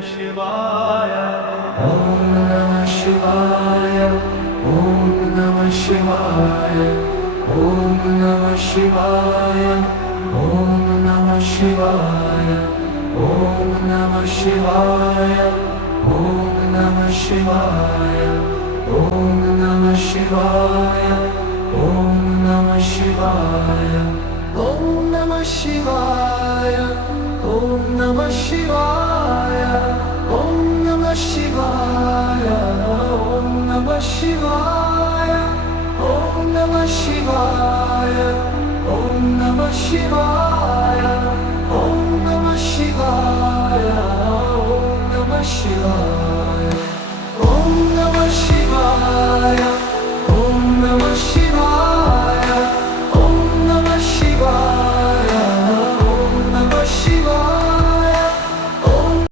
शिवाय Om Namah Shivaya. Om Namah Shivaya. Om Namah Shivaya. Om Namah Shivaya. Om Namah Shivaya. Om Namah Shivaya. Om Namah Shivaya. Om Namah Shivaya. Om Namah Shivaya. Om Namah Shivaya. Om Namah Shivaya. Om Namah Shivaya. Om Namah Shivaya. Om Namah Shivaya. Om Namah Shivaya. Om Namah Shivaya. Om Namah Shivaya.